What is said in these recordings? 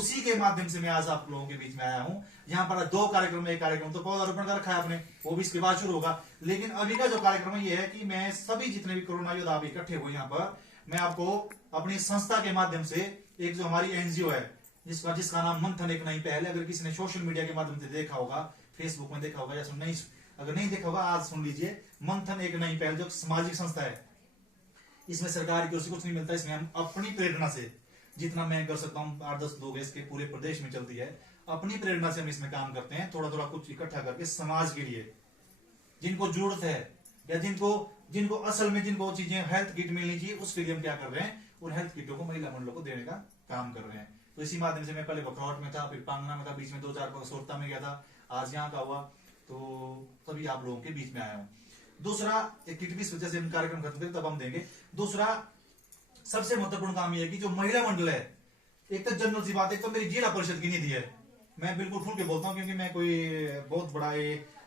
उसी के माध्यम से मैं आज आप लोगों के बीच में आया हूं। यहाँ पर 2 कार्यक्रम, एक कार्यक्रम तो पौधारोपण का रखा है आपने, वो भी इसके बाद शुरू होगा। लेकिन अभी का जो कार्यक्रम है ये है कि मैं सभी जितने भी कोरोना योद्धा आप इकट्ठे हुए यहाँ पर, मैं आपको अपनी संस्था के माध्यम से, एक जो हमारी एनजीओ है जिसका नाम मंथन एक नई पहल है, अगर किसी ने सोशल मीडिया के माध्यम से देखा होगा, फेसबुक में देखा होगा या नहीं, अगर नहीं देखा होगा आज सुन लीजिए। मंथन एक नई पहल जो सामाजिक संस्था है, इसमें सरकार की ओर से कुछ नहीं मिलता, इसमें हम अपनी प्रेरणा से जितना मैं कर सकता हूँ, 8-10 लोग इसके पूरे प्रदेश में चलती है, अपनी प्रेरणा से हम इसमें काम करते हैं, थोड़ा थोड़ा कुछ इकट्ठा करके समाज के लिए, जिनको जरूरत है या जिनको असल में जिनको चीजें हेल्थ किट मिलनी चाहिए, उसके लिए हम क्या कर रहे हैं, उन हेल्थ किटों को महिला मंडलों को देने का काम कर रहे हैं। तो इसी माध्यम से मैं पहले बखरौट में था, फिर पांगना में था, बीच में 2-4 सोरता में गया था, आज यहाँ का हुआ, तो तभी आप लोगों के बीच में आया हूँ। दूसरा, एक किट भी जैसे हम कार्यक्रम खत्म करें तब हम देंगे। दूसरा सबसे महत्वपूर्ण काम यह है कि जो महिला मंडल है, एक तो जनरल सी बात है, एक तो मेरी जिला परिषद की निधि है, मैं बिल्कुल खुल के बोलता हूँ क्योंकि मैं कोई बहुत बड़ा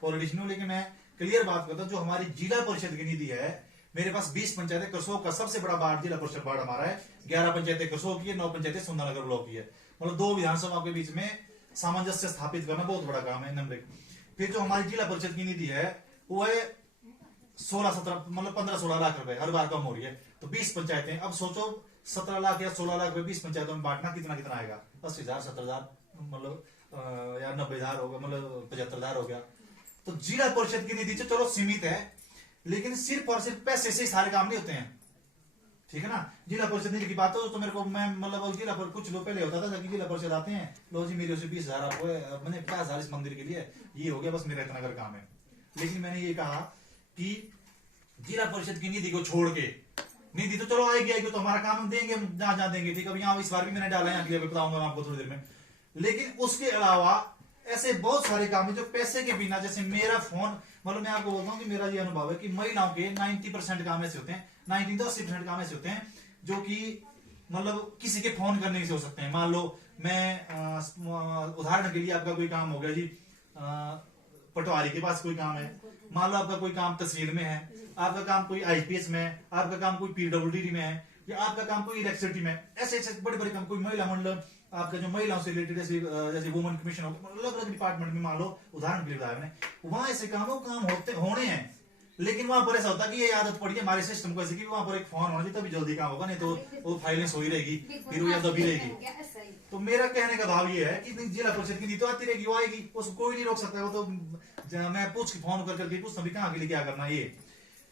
पॉलिटिशियन हूँ, लेकिन मैं क्लियर बात करता हूँ, जो हमारी जिला परिषद की निधि है, मेरे पास 20 पंचायतें कसोग का सबसे बड़ा वार्ड जिला परिषद वार्ड हमारा है, 11 पंचायतें कसोग की है, 9 पंचायतें सुंदरनगर ब्लॉक की है, मतलब 2 विधानसभा के बीच में सामंजस्य स्थापित करना बहुत बड़ा काम है नंबर। फिर जो हमारी जिला परिषद की निधि है वो है 16-17 मतलब 15-16 लाख रुपए हर बार कम हो रही है, तो 20 पंचायतें, अब सोचो 17 लाख या 16 लाख रुपए 20 पंचायतों में बांटना कितना कितना आएगा, 80,000 70,000 मतलब या 90,000 होगा, मतलब 75,000 हो गया। तो जिला परिषद की निधि चलो सीमित है, लेकिन सिर्फ और सिर्फ पैसे से सारे काम नहीं होते हैं, ठीक है ना। जिला परिषद निधि की बात हो तो मेरे को, मैं मतलब जिला पर कुछ लोग पहले होता था कि जिला परिषद आते हैं, लो जी मेरे से 20,000 आपको, मैंने 50,000 इस मंदिर के लिए, ये हो गया बस मेरा इतना कर काम है। लेकिन मैंने ये कहा कि जिला परिषद की निधि को छोड़ के, निधि तो चलो आएगी तो हमारा काम हम देंगे, हम जहां देंगे, ठीक है। यहाँ इस बार भी मैंने डाला है, अगले बताऊंगा आपको थोड़ी देर में। लेकिन उसके अलावा ऐसे बहुत सारे काम है जो पैसे के बिना, जैसे मेरा फोन, मतलब मैं आपको बोलता हूँ कि मेरा ये अनुभव है कि महिलाओं के 90% काम ऐसे होते हैं, 90 तो 80% काम ऐसे होते हैं जो कि मतलब किसी के फोन करने से हो सकते हैं। मान लो मैं उदाहरण के लिए, आपका कोई काम हो गया जी, पटवारी के पास कोई काम है, मान लो आपका कोई काम तहसील में है, आपका काम कोई आईपीएस में है, आपका काम कोई पीडब्ल्यूडी में है, या आपका काम कोई इलेक्ट्रिसिटी में, ऐसे ऐसे बड़े बड़े काम, कोई महिला मंडल आपका जो महिलाओं से रिलेटेड जैसे वुमेन कमीशन हो, अलग अलग डिपार्टमेंट में, मान लो उदाहरण के लिए बताया मैंने, वहां ऐसे काम होने हैं। लेकिन वहां पर ऐसा होता है कि ये आदत पड़ी है हमारे सिस्टम को ऐसे कि वहां पर एक फोन होना चाहिए तभी जल्दी काम होगा, नहीं तो वो फाइलेंस हो ही रहेगी, फिर वो या दबी रहेगी। तो मेरा कहने का भाव ये है कि जिला परिषद की नीति तो आती रहेगी, वो आएगी, उसको कोई नहीं रोक सकता, वो तो मैं पूछ फोन करके पूछता भी कहाँ के लिए क्या करना ये।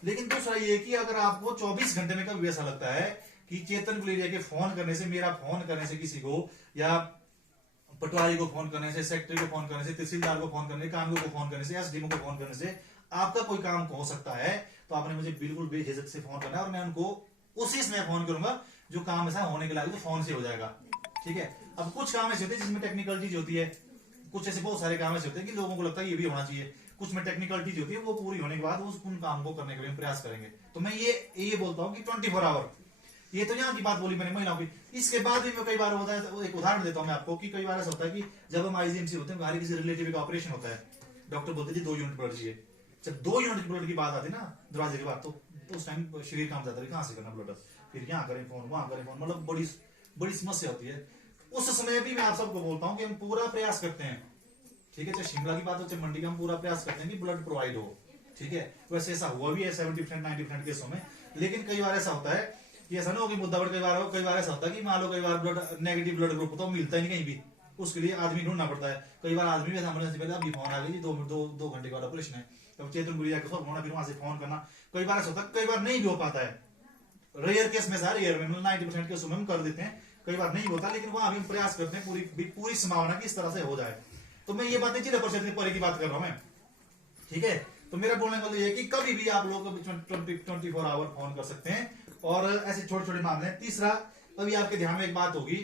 लेकिन दूसरा ये कि अगर आपको 24 घंटे में कभी ऐसा लगता है कि चेतन गुलेरिया के फोन करने से, मेरा फोन करने से किसी को, या पटवारी को फोन करने से, सेक्रेटरी को फोन करने से, तहसीलदार को फोन करने से, कानून को फोन करने से, एसडीएम को फोन करने से आपका कोई काम हो सकता है, तो आपने मुझे बिल्कुल बेझिझक से फोन करना है, और मैं उनको उसी समय फोन करूंगा जो काम ऐसा होने के लायक तो फोन से हो जाएगा, ठीक है। अब कुछ काम ऐसे होते हैं जिसमें टेक्निकल चीज होती है, कुछ ऐसे बहुत सारे काम ऐसे होते हैं कि लोगों को लगता है ये भी होना चाहिए, कुछ में टेक्निकल चीज होती है, वो पूरी होने के बाद उन काम को करने के लिए प्रयास करेंगे। तो मैं ये बोलता हूँ कि 24 आवर, ये तो यहाँ की बात बोली मैंने महिलाओं की। इसके बाद भी मैं कई बार होता है, एक उदाहरण देता हूँ मैं आपको कि कई बार ऐसा होता है कि जब हम आईजीएमसी होते हैं, हमारे किसी रिलेटिव का ऑपरेशन होता है, डॉक्टर बोलते हैं 2 यूनिट ब्लड चाहिए। जब 2 यूनिट ब्लड की बात आती है ना दरवाजे के बाद, तो उस टाइम शरीर काम जाता है, कहाँ से करना ब्लड, फिर यहाँ करें फोन, वहां करें फोन, मतलब बड़ी समस्या होती है। उस समय भी मैं आप सबको बोलता हूँ कि हम पूरा प्रयास करते हैं, ठीक है, चाहे शिमला की बात हो चाहे मंडी का, हम पूरा प्रयास करते हैं कि ब्लड प्रोवाइड हो, ठीक है। वैसे ऐसा हुआ भी है 70% 90% केसों में। लेकिन कई बार ऐसा होता है कि ऐसा ना हो कि मुद्दा बड़, कई बार ऐसा होता है कि मान लो कई बार ब्लड नेगेटिव ब्लड ग्रुप तो मिलता ही नहीं कहीं भी, उसके लिए आदमी ढूंढना पड़ता है। कई बार आदमी भी एम्बुलेंस से पहले अभी फोन आ गई जी, 2 घंटे के बाद ऑपरेशन है, तब चेतन गुड़िया को सब होना, फिर वहां से फोन करना। कई बार ऐसा होता है, कई बार नहीं भी हो पाता है, रेयर केस में, सारे रेयर में 90% केसों में हम कर देते हैं, कई बार नहीं होता, लेकिन वहां भी हम प्रयास करते हैं पूरी संभावना की इस तरह से हो जाए। तो मैं ये बातें जिला परिषद के परे की बात कर रहा हूं मैं, ठीक है। तो मेरा बोलने का मतलब ये है कि कभी भी आप लोग 24 आवर फोन कर सकते हैं, और ऐसे छोटे छोटे मामले हैं। तीसरा, अभी आपके ध्यान में एक बात होगी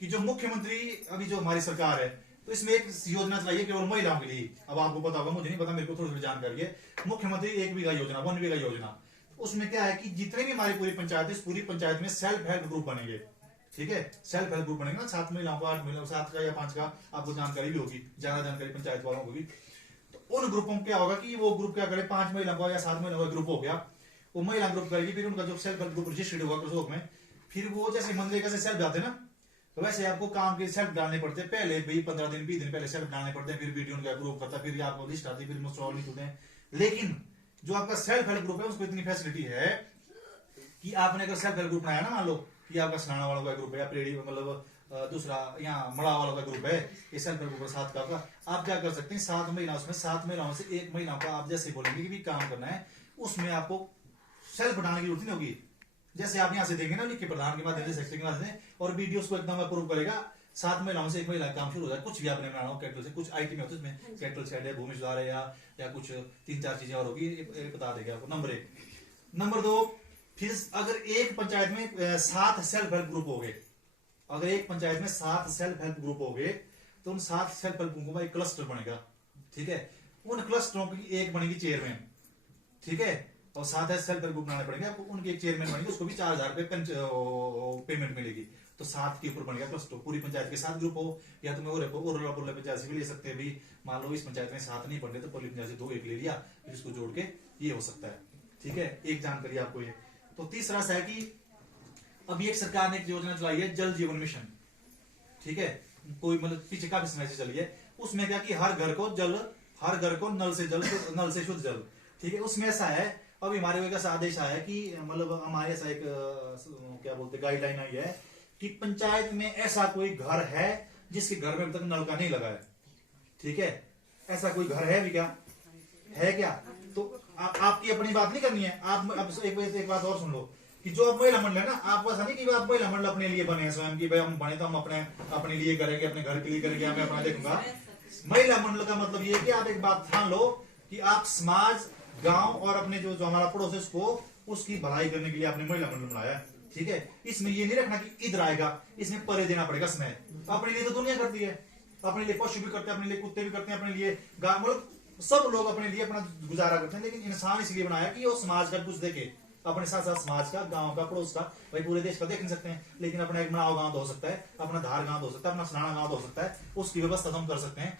कि जो मुख्यमंत्री, अभी जो हमारी सरकार है, तो इसमें एक योजना चलाई केवल महिलाओं के लिए। अब आपको पता होगा, मुझे नहीं पता, मेरे को थोड़ी थोड़ी जानकारी है। मुख्यमंत्री 1 बीघा योजना, 1 बीघा योजना, उसमें क्या है कि जितने भी हमारी पूरी पंचायत है, इस पूरी पंचायत में सेल्फ हेल्प ग्रुप बनेंगे, ठीक है। सेल्फ हेल्प ग्रुप बनेगा, 7 महिलाओं को, 8 महिलाओं, 7 का या 5 का, आपको जानकारी भी होगी, ज्यादा जानकारी पंचायत वालों को होगी। तो उन ग्रुपों में क्या होगा कि वो ग्रुप क्या करे, 5 महिलाओं का या 7 महिलाओं का ग्रुप हो गया, वो महिला ग्रुप करेगी, फिर उनका जो सेल्फ हेल्प ग्रुप रजिस्टर्ड होगा कृषक में, फिर वो जैसे मनरेगा से सेल्फ जाते ना, तो वैसे आपको काम के सेल्फ डालने पड़ते हैं पहले भी, 15 दिन 20 दिन पहले सेल्फ डालने पड़ते हैं, फिर वीडियो उनका अप्रूव करता है, फिर आपको लिस्ट आती है, फिर इंस्टॉल नहीं होते हैं। लेकिन जो आपका सेल्फ हेल्प ग्रुप है उसको इतनी फैसिलिटी है कि आपने अगर सेल्फ हेल्प ग्रुप बनाया ना, मान लो कि आपका सनाना वालों का ग्रुप है, प्रेडी मतलब दूसरा यहाँ मड़ा वालों का ग्रुप है, ये सेल्फ हेल्प ग्रुप 7 का आपका, आप क्या कर सकते हैं 7 महिला, उसमें 7 महिलाओं से 1 महिला का आप जैसे बोलेंगे कि भी काम करना है, उसमें आपको सेल्फ बनाने की जरूरत नहीं होगी। जैसे आप यहाँ से देंगे ना लिख के प्रधान के माध्यम से, सेक्रेटरी के माध्यम से, और वीडियोस को एकदम अप्रूव करेगा, 7 महिलाओं से 1 महिला काम शुरू हो जाए। कुछ भी आपने बनाना हो कैटल से, कुछ आईटी में होता है उसमें कैटल शेड है, भूमि सुधार है, या कुछ 3-4 चीजें और होगी, बता देगा आपको। नंबर 1। नंबर 2, फिर अगर एक पंचायत में 7 सेल्फ हेल्प ग्रुप हो गए, अगर एक पंचायत में 7 सेल्फ हेल्प ग्रुप हो गए, तो उन 7 सेल्फ हेल्प ग्रुपों का एक क्लस्टर बनेगा, ठीक है। उन क्लस्टरों की एक बनेगी चेयरमैन, ठीक है, और 7 सेल्फ हेल्प ग्रुप बनाने पड़ेंगे आपको, उनकी एक चेयरमैन बनेगी, उसको भी 4000 रुपए पेमेंट मिलेगी। तो 7 के ऊपर बनेगा क्लस्टर, पूरी पंचायत के 7 ग्रुप हो, या तुम्हें और पंचायत से भी ले सकते हैं भी। मान लो इस पंचायत में 7 नहीं बन रहे तो पूरी पंचायत से 2 एक ले लिया, फिर इसको जोड़ के ये हो सकता है, ठीक है। एक जानकारी आपको ये। तो तीसरा है कि अभी एक सरकार ने एक योजना चलाई है, जल जीवन मिशन, ठीक है, कोई मतलब पीछे काफी समय से चली है। उसमें क्या कि हर घर को नल से शुद्ध जल, ठीक है। उसमें ऐसा है, अभी हमारे ऐसा आदेश आया है कि मतलब हमारे ऐसा एक क्या बोलते गाइडलाइन आई है कि पंचायत में ऐसा कोई घर है जिसके घर में अब तक नल का नहीं लगा है, ठीक है। ऐसा कोई घर है भी क्या? है क्या? तो आपकी अपनी बात नहीं करनी है। आप अब एक बात और सुन लो कि जो आप महिला मंडल है ना, आप ऐसा नहीं कि आप महिला मंडल अपने लिए बने हैं स्वयं की भाई हम बने तो हम अपने लिए करेंगे, अपने घर के लिए करेंगे, मैं अपना देखूंगा। महिला मंडल का मतलब ये है कि आप एक बात ठान लो कि आप समाज, गांव और अपने जो हमारा पड़ोस है उसको, उसकी भलाई करने के लिए आपने महिला मंडल बनाया है, ठीक है। इसमें ये नहीं रखना कि इधर आएगा, इसमें परे देना पड़ेगा समय। अपने लिए तो दुनिया करती है, अपने लिए पशु भी करते हैं, अपने लिए कुत्ते भी करते हैं, अपने लिए गांव, मतलब सब लोग अपने लिए अपना गुजारा करते हैं। लेकिन इंसान इसलिए बनाया कि वो समाज का कुछ देखे, अपने साथ साथ समाज का, गांव का, पड़ोस का, भाई पूरे देश का देख नहीं सकते हैं, लेकिन अपना एक मनाव गांव तो हो सकता है, अपना धार गांव तो हो सकता है, अपना सनाना गांव तो हो सकता है, उसकी व्यवस्था तो हम कर सकते हैं,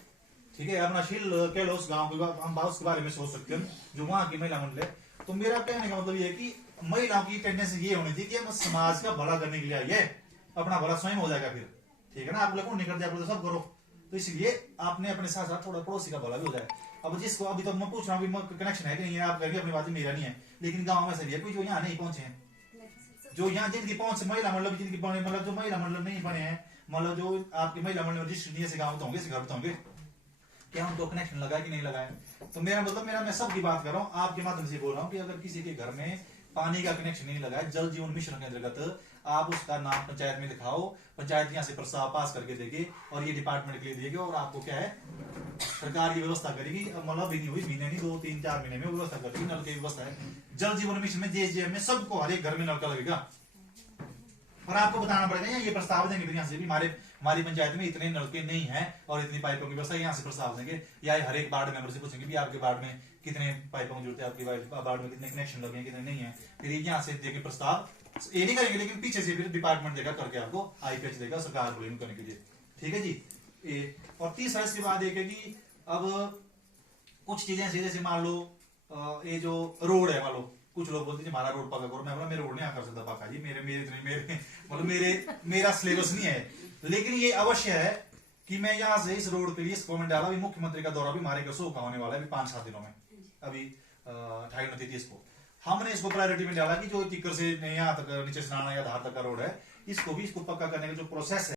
ठीक है। अपना शील कह लो उस गांव को, हम उसके बारे में सोच सकते हैं जो वहां की महिला मंडल है। तो मेरा कहने का मतलब ये है कि महिलाओं की टेंडेंसी ये होनी थी कि हम समाज का भला करने के लिए आई है, अपना भला स्वयं हो जाएगा फिर, ठीक है ना। आप लोग नहीं करते, आप लोग सब करो, तो इसलिए आपने अपने साथ साथ थोड़ा पड़ोसी का भला भी हो जाए। अब जिसको अभी तो मैं पूछ रहा हूँ कनेक्शन है कि नहीं है, आप करेंगे अपनी बात, मेरा नहीं है, लेकिन गांव में से भी है कोई जो यहाँ नहीं पहुंचे हैं, जो यहाँ जिनकी पहुंच महिला मंडल जिनकी बने, मतलब जो महिला मंडल नहीं बने हैं, मतलब जो आपके महिला मंडल रजिस्टर नहीं, ऐसे गाँव तो होंगे, ऐसे घर तो होंगे, क्या उनको कनेक्शन लगा कि नहीं लगाए। तो मेरा मतलब मैं सबकी बात कर रहा हूँ, आपके माध्यम से बोल रहा हूँ कि अगर किसी के घर में पानी का कनेक्शन नहीं लगा है, जल जीवन मिशन के अंतर्गत आप उसका नाम पंचायत में लिखाओ, पंचायत यहाँ से प्रस्ताव पास करके देगी और ये डिपार्टमेंट के लिए देगी, और आपको क्या है सरकार की व्यवस्था करेगी। मतलब भी नहीं हुई महीने नहीं, 2-3-4 महीने में व्यवस्था करेगी, नल की व्यवस्था है। जल जीवन मिशन में जेजेएम में सबको हर एक घर में नल का लगेगा, और आपको बताना पड़ेगा, ये प्रस्ताव देंगे फिर यहाँ से भी हमारी पंचायत में इतने नलके नहीं है और इतनी पाइपों की व्यवस्था, यहाँ से प्रस्ताव देंगे, या हर एक वार्ड मेंबर से पूछेंगे भी आपके वार्ड में कितने पाइपों की जरूरत है, आपके वार्ड में कितने कनेक्शन लगे हैं, कितने नहीं है, फिर यहाँ से देंगे प्रस्ताव। ये नहीं करेंगे, लेकिन पीछे से फिर डिपार्टमेंट देगा करके आपको आईपीएच देगा सरकार को करने के लिए, ठीक है जी। और तीसरा इसके बाद एक है कि अब कुछ चीजें जैसे मान लो ये जो रोड है, मान लो कुछ लोग बोलते हैं हमारा रोड पक्का करो, मैं बोला मेरा रोड नहीं कर सकता पक्का जी, मेरा सिलेबस नहीं है, लेकिन ये अवश्य है कि मैं यहाँ से इस रोड के लिए कमेंट डाला, भी मुख्यमंत्री का दौरा भी हमारे घर का होने वाला है 5-7 दिनों में, अभी 28-29 को हमने इसको प्रायोरिटी में डाला कि जो टिक्कर से यहाँ तक नीचे स्नाना या धार तक का रोड है, इसको भी इसको पक्का करने का जो प्रोसेस है